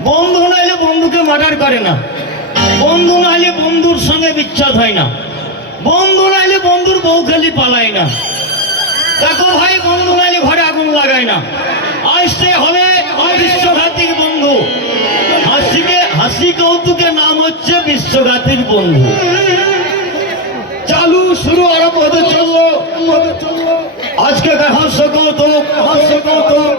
বন্ধু নাইলে বন্ধুকে মার্ডার করে না। বন্ধু নাইলে বন্ধুর সঙ্গে বিচ্ছেদ হয় না। বন্ধু নাইলে বন্ধুর বউ খালি পালায় না। দেখো ভাই, বন্ধু নাইলে ঘরে আগুন লাগায় না। আসতে হবে বিশ্বঘাতিক বন্ধু। হাসিকে, হাসি কৌতুকের নাম হচ্ছে বিশ্বঘাতিক বন্ধু। চালু, শুরু, আরম্ভ, হতে চলল। আজকে হাস্য কৌতুক হাস্য কৌতুক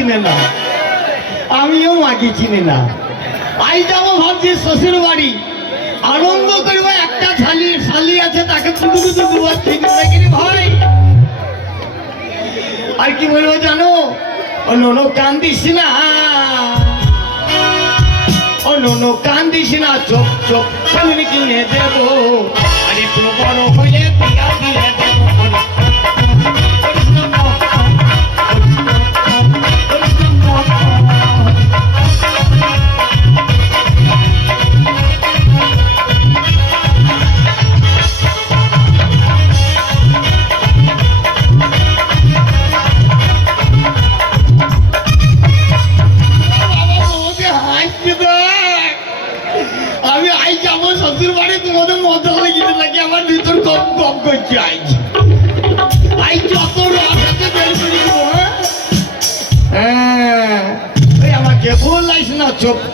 চিনে না। আমিও মাকে চিনি না। আই যাব ভাবছি শ্বশুর বাড়ি। আনন্দ করব, একটা শালি শালি আছে, তাকে আর কি বলব জানো? ও নোনো কান্দিস না। ও নোনো কান্দিস না, চোখ আমি কিনে দেব। আরে তো বড় হয়ে দিয়ে দেব।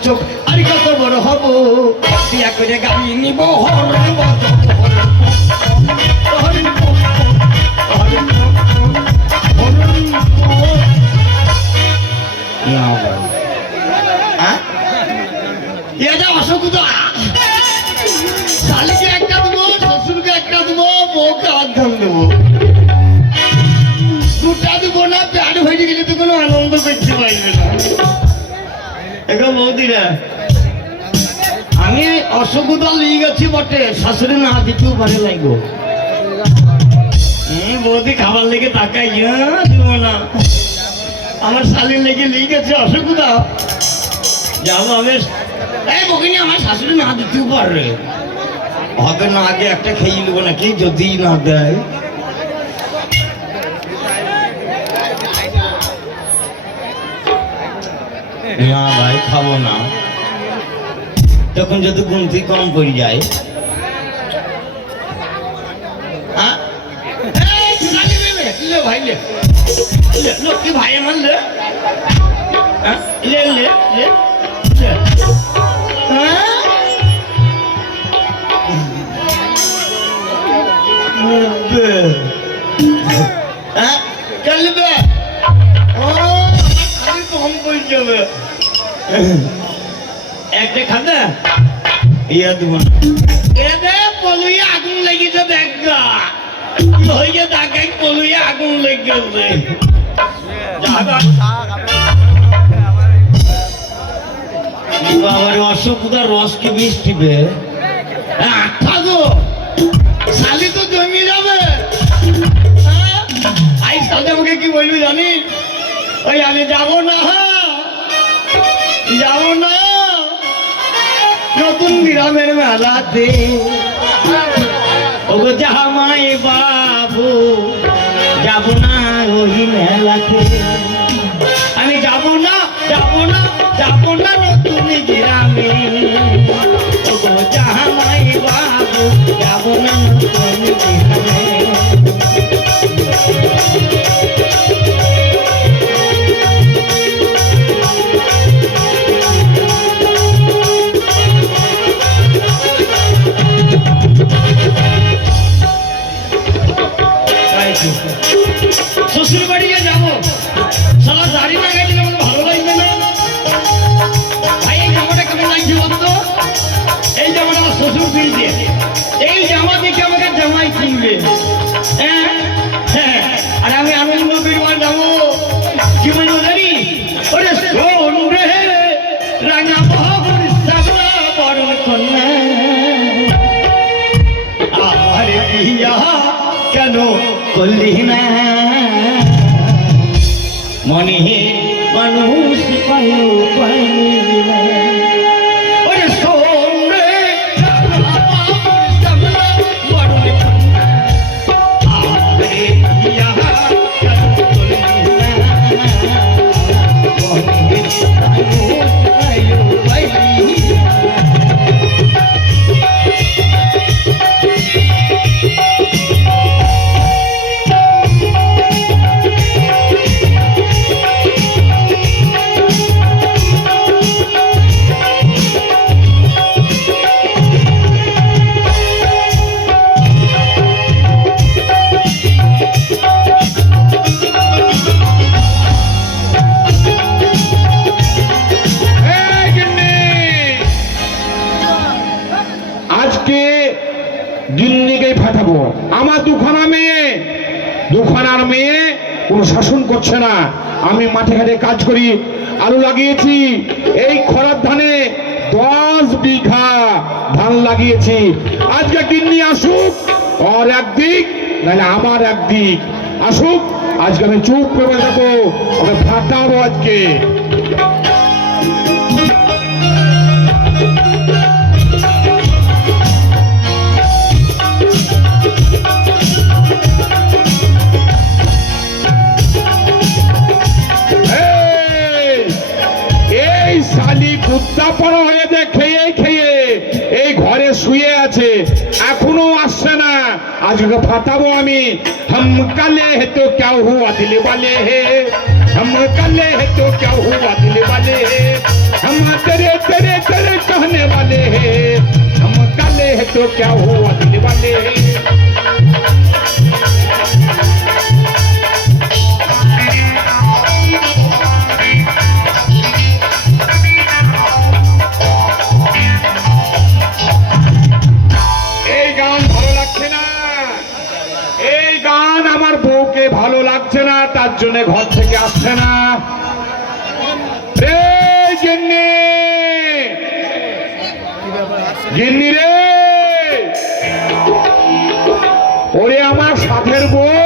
চোখ কত বড় হব। বিয়া করে গাড়ি নিব হর এখন বৌদিরা। আমি অসুবিধা লিয়ে গেছি বটে, শাশুড়ি না দিতেও পারে লাগবো বৌদি খাবার লেগে তাকাই দেবো না আমার শালির লেগে লিয়ে গেছে অসুবিধা যাব আমি। এই বকিনি আমার শাশুড়ি না দিতেও পারবে হবে না আগে একটা খেয়ে নেব নাকি, যদি না দেয়। না ভাই খাব না। তখন যদি গুনতি কম পড়ে যায়। লক্ষ্মী ভাই আমার লে? হ্যাঁ? চলবে ও কম পড়ে যাবে। একটা খাবে ইয়া দিব না। এদে পলুয়ে আগুন লেগেছে দেখা লইয়ে দেখাই পলুয়ে আগুন লেগেছে অসুবিধা রস কি বৃষ্টি বে? থাকো শালি তো জমি যাবে। হ্যাঁ? আই সাথে আমাকে কি বলবি জানিস? ওই আমি যাব না হ্যাঁ? যাব না। নতুন গ্রামের মেলাতে। ওগো জামাই বাবু, যাব না ওই মেলাতে। আমি যাব না যাব না যাব না বাড়িতে যাব। সারা দাড়ি না? গেলে আমার এই জামাটা কেমন লাগছে এই জামাটা শ্বশুর কিনছে এই জামা দেখে আমাকে জামাই কিনবে। হ্যাঁ? হ্যাঁ। করলি না মনে মানুষ পায়ু পায়নি আমি মাঠে ঘাটে কাজ করি, আলু লাগিয়েছি, এই খরার ধানে দশ বিঘা ধান লাগিয়েছি। আজকে গিন্নি আসুক ওর একদিক, নাহলে আমার একদিক। আসুক, আজকে আমি চুপ করে যাব ওকে ফাটাবো আজকে। এই শালি কুত্তা পড়া হয়ে যে খেয়ে খেয়ে এই ঘরে শুয়ে আছে এখনো আসছে না আজকে ফাটাবো আমি হাম কালে হে তো ক্যা হুয়া দিলে বালে হে हम कले है तो क्या हुआ दिल वाले हम तेरे तेरे तेरे कहने वाले हैं हम कले है तो क्या हुआ दिल वाले জন্য ঘর থেকে আসছে না। রে গিন্নি! গিন্নি রে! ওরে আমার সাথের বউ!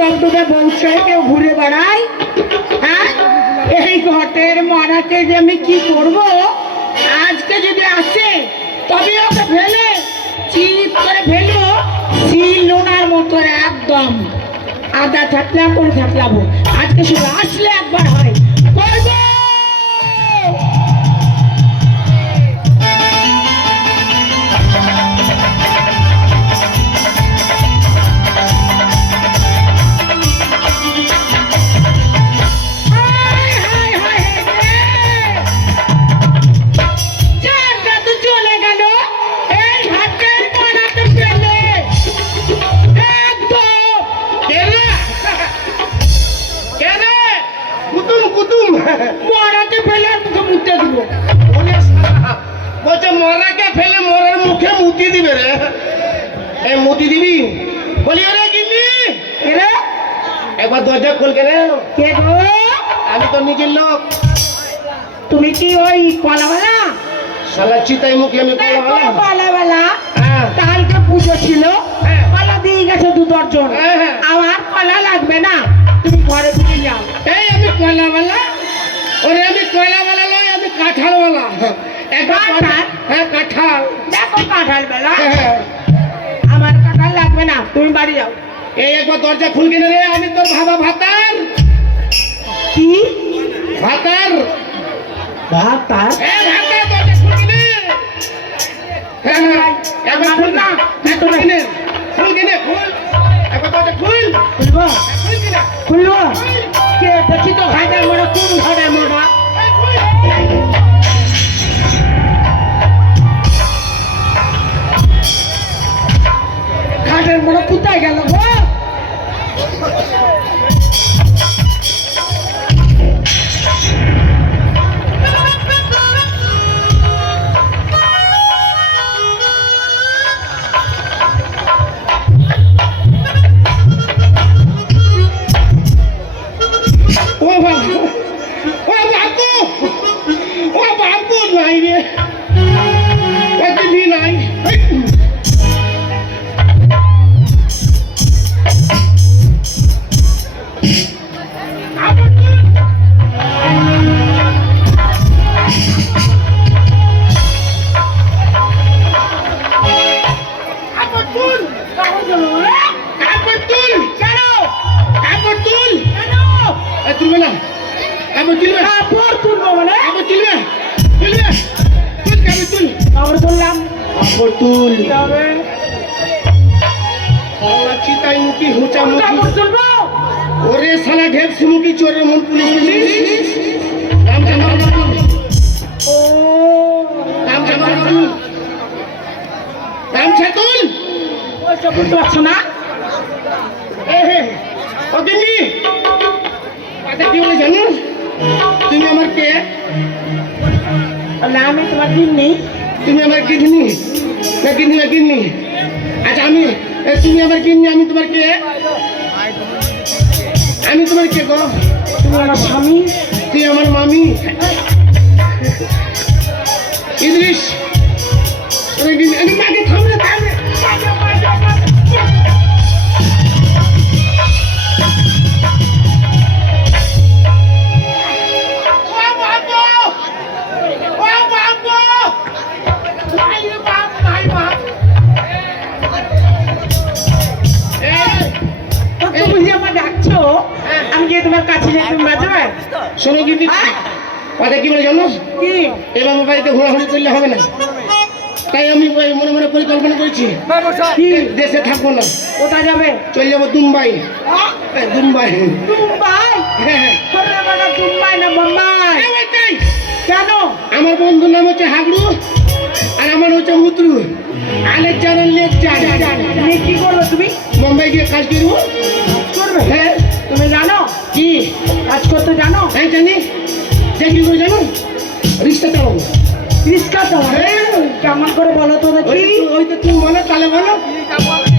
এইরকম বলছে, কেউ ঘুরে বেড়ায়? হ্যাঁ? এই ঘটের মরাতে যে আমি কি করব? আজকে যদি আসে তবে ওকে ফেলে। চিপ করে ফেলব। শিল লোনার মতো একদম। আদা থাকলে করে থাকলাবো আজকে শুধু আসলে একবার হয়। করব নিজের লোক। তুমি কি ওই কলাওয়ালা শালা চিতাই মুখে আমি কলাওয়ালা হ্যাঁ। কালকে পুজো ছিল হ্যাঁ। কলা দিয়ে গেছে দু দর্জন হ্যাঁ। আমার কলা লাগবে না তুমি ঘরে থেকে যাও। এই আমি কয়লাওয়ালা ওরে আমি কয়লাওয়ালা নয় আমি কাঁঠালওয়ালা। কাঁঠাল? হ্যাঁ কাঁঠাল। দেখো কাঁঠাল বেলা। আমার কাঁঠাল লাগবে না তুমি বাড়ি যাও। এই একবার দরজা খুল কিনে রে আমি তোর ভাবা ভাতার। কি? ভাত হ্যাঁ হ্যাঁ হ্যাঁ, খুলবো খুলবো কে দেখি তো ঘাটের মোড়া কোন ঘাটের মোড়া কোথায় গেল গো? গামছা তুল ওইসব বুঝতে পারছ না ও দিদি কি বলে জানো? তুমি আমার কে? না আমি তোমার দিন তুমি আমার কিডনি না কিডনি না কিডনি আচ্ছা আমি তুমি আমার কিডনি আমি তোমার কে? আমি তোমার কে গো? তুমি আমার স্বামী। তুই আমার মামি। আরে মাকে আমি গিয়ে তোমার কাছে যেয়ে তুমি বাজবে শোনো কিন্তু কথা কি বলে জানো? কি? এবার বাড়িতে ঘোরাঘুরি করলে হবে না। তাই আমি মনে মনে পরিকল্পনা করেছি কি দেশে থাকব না। কোথায় যাবে? চলে যাব দুম্বাই। দুম্বাই। মুম্বাই হ্যাঁ হ্যাঁ। না। কেন? আমার বন্ধুর নাম হচ্ছে হাগড়ু আর আমার হচ্ছে মুতরু আলেকজান্ডার লেকচার কি করবে তুমি? মুম্বাই গিয়ে কাজ করব। করবে? হ্যাঁ। তুমি জানো? কি? কাজ করতে জানো? হ্যাঁ জানি। দেখি কি করে জানো? রিক্সা চালাবো। রিস্কা তো কেমন করে বলো তো- ওই তো তুমি বলো তাহলে বলো?